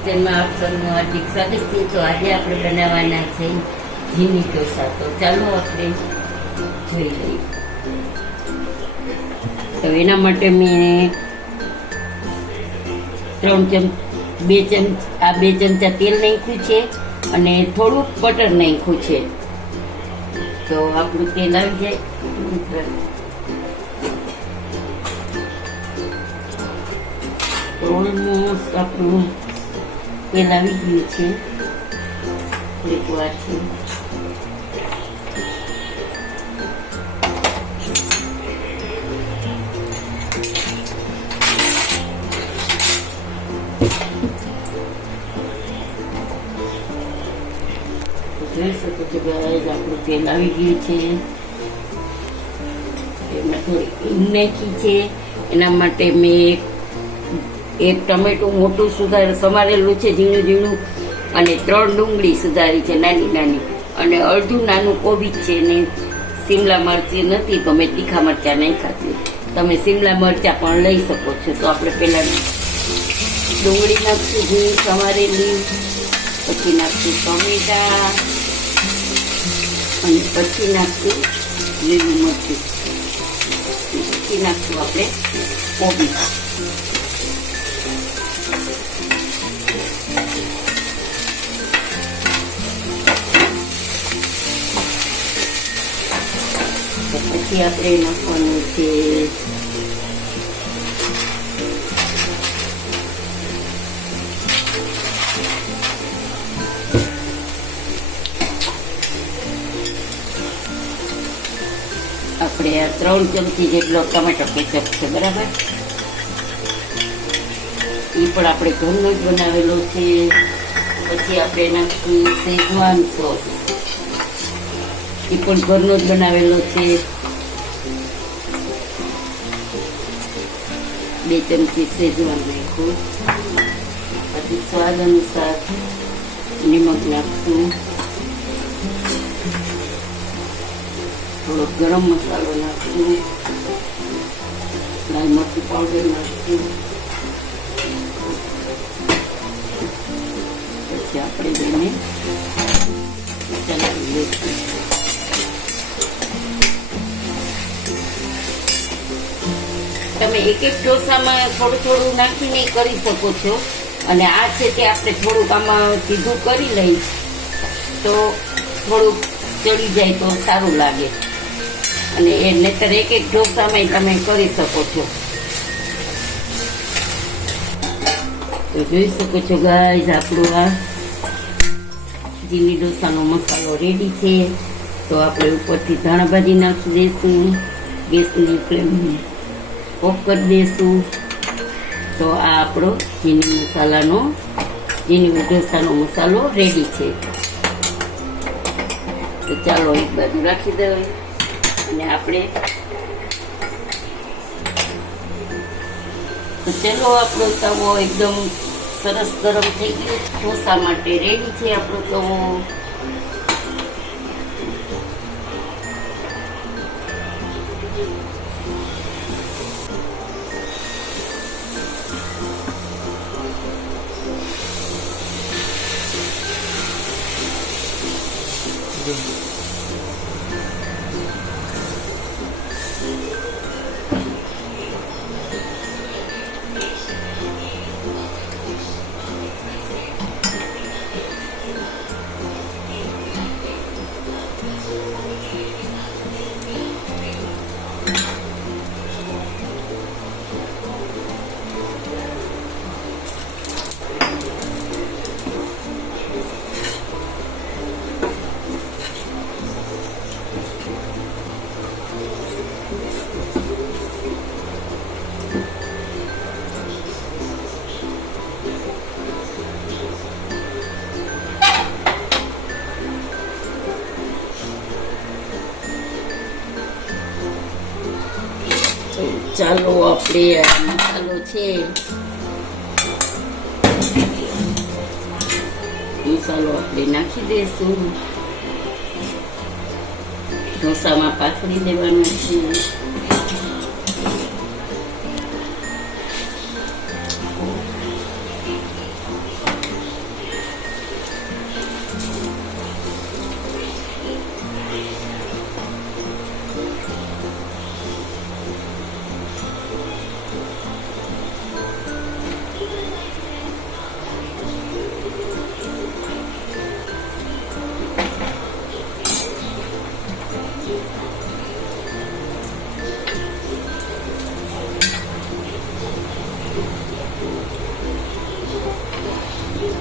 કિચનમાં આપ સૌનું હાર્દિક સ્વાગત છે. તો આજે આપણે બનાવવાના છે ઝીણી ઢોસા. તો ચાલો આપણે જોઈ લઈએ. તો એના માટે મેં 2 ચમચા તેલ નાખ્યું છે અને થોડુંક બટર નાખ્યું છે. તો આપણું તેલ આવી જાય. ઓલમોસ્ટ આપણું તેલ આવી ગયું છે. એક વાર છે જોઈ શકો છો ગાઈસ, આપણું તેલ આવી ગયું છે. એમાં થોડી હિંગ નાખી છે. એના માટે મેં એક ટમેટું મોટું સમારેલું છે ઝીણું ઝીણું, અને 3 ડુંગળી સુધારી છે નાની નાની, અને અડધું નાનું કોબીજ છે. ને શિમલા મરચી નથી તો મેં તીખા મરચા નાખ્યા છે. તમે શિમલા મરચા પણ લઈ શકો છો. તો આપણે પહેલા ડુંગળી નાખશું ઝીણી સમારેલી, પછી નાખશું ટમેટા, અને પછી નાખશું લીલું મરચું, પછી નાખશું આપણે કોબી. પછી આપણે નાખવાનું છે આપણે આ 3 ચમચી જેટલો ટમેટો કેચઅપ છે, બરાબર. એ પણ આપણે ઘરનો જ બનાવેલો છે. પછી આપણે નાખશું શેઝવાન સોસ, એ પણ ઘરનો જ બનાવેલો છે. 2 ચમચી શેઝવાન નાખું. પછી સ્વાદ અનુસાર નિમક નાખશું. થોડો ગરમ મસાલો નાખશું. લાલ મરચું પાવડર નાખશું. પછી આપણે તેને ચલાવી લઈશું. તમે એક ઢોસામાં થોડું થોડું નાખીને કરી શકો છો. અને આ છે કે આપણે થોડુંક આમાં સીધું કરી લઈ તો થોડુંક ચડી જાય તો સારું લાગે. અને એ નહીતર એક ઢોસામાં તમે કરી શકો છો. તો જોઈ શકો છો ગાઈસ, આપણું આ ઝીણી ઢોસાનો મસાલો રેડી છે. તો આપણે ઉપરથી ધાણા ભાજી નાખી દઈશું. ગેસની ફ્લેમ ઓફ કરી દઈશું. તો આ આપણો ઝીણી ઢોસાનો મસાલો રેડી છે. તો ચાલો એક બાજુ રાખી દઈએ. અને આપણે તો ચલો, આપણો તવો એકદમ સરસ ગરમ થઈ ગયો. ઢોસા માટે રેડી છે આપણો તવો. ચાલો આપણે આ મસાલો છે, મસાલો આપણે નાખી દઈશું. ઢોસામાં પાથરી દેવાનું છે. કડક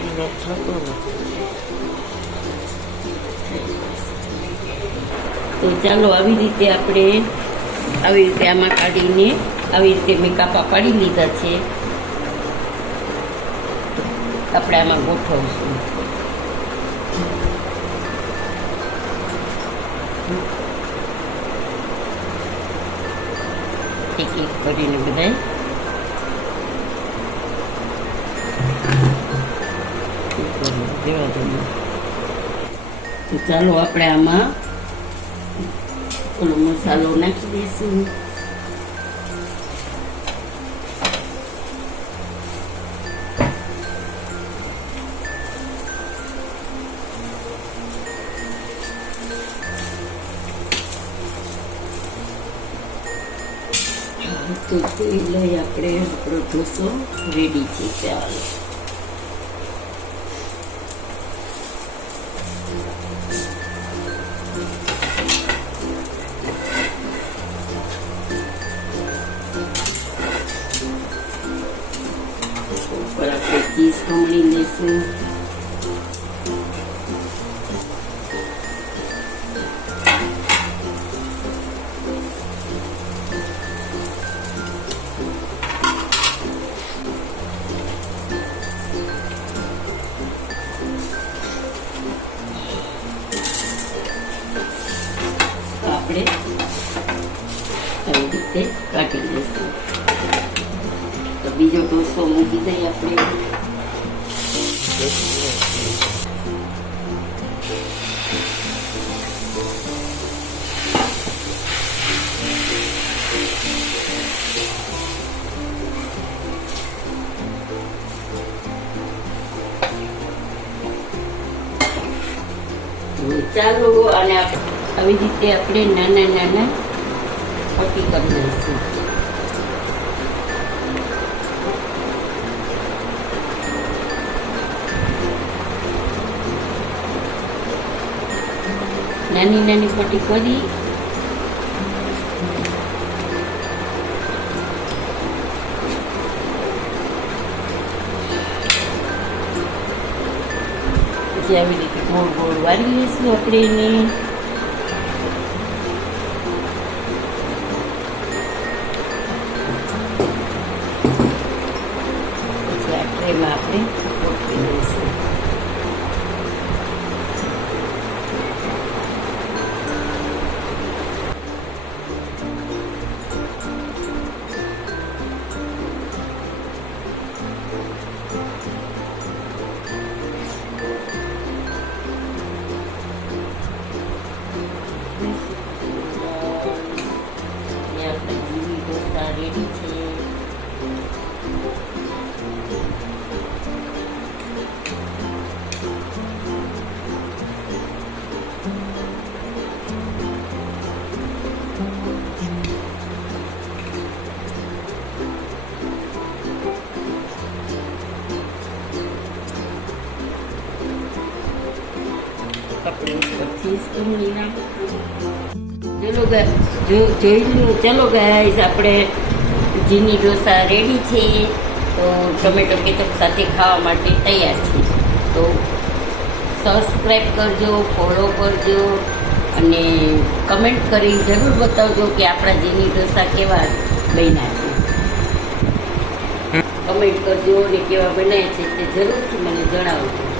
ઈનો થતો ને. તો ચાલો આવી રીતે આમાં કાઢીને આવી રીતે મેં કાપા પાડી લીધા છે. આપણે આમાં ગોઠવશું. એક એક કરીને બધાય તો ચાલો આપણે આમાં ઓલો મસાલો નાખી દઈશું. તો જોઈ લઈએ આપણે આપણો ઢોસો રેડી છે. ચાલો ઉપર આપણે ચીઝ ખમણી લઈશું. આપણે આવી રીતે કાઢી લઈશું. તો બીજો ઢોસો મૂકી દઈએ આપણે. ચાલો અને આવી રીતે આપણે નાના નાના પટ્ટી કરી દઈશું. નાની નાની પટ્ટી કરી પછી આવી રીતે ગોળ ગોળ વાળી લઈશું આપણે એને. પછી આ ટ્રેમાં આપણે ગોઠવી લઈશું. રેડી છે. આપણે પછી સ્પૂનની ચલો ગાઈસ આપણે જીની ઢોસા રેડી છે. તો ટમેટો કેચપ સાથે ખાવા માટે તૈયાર છે. તો સબસ્ક્રાઈબ કરજો, ફોલો કરજો અને કમેન્ટ કરી જરૂર બતાવજો કે આપણા જીની ઢોસા કેવા બન્યા છે. કમેન્ટ કરજો અને કેવા બનાવ્યા છે તે જરૂરથી મને જણાવજો.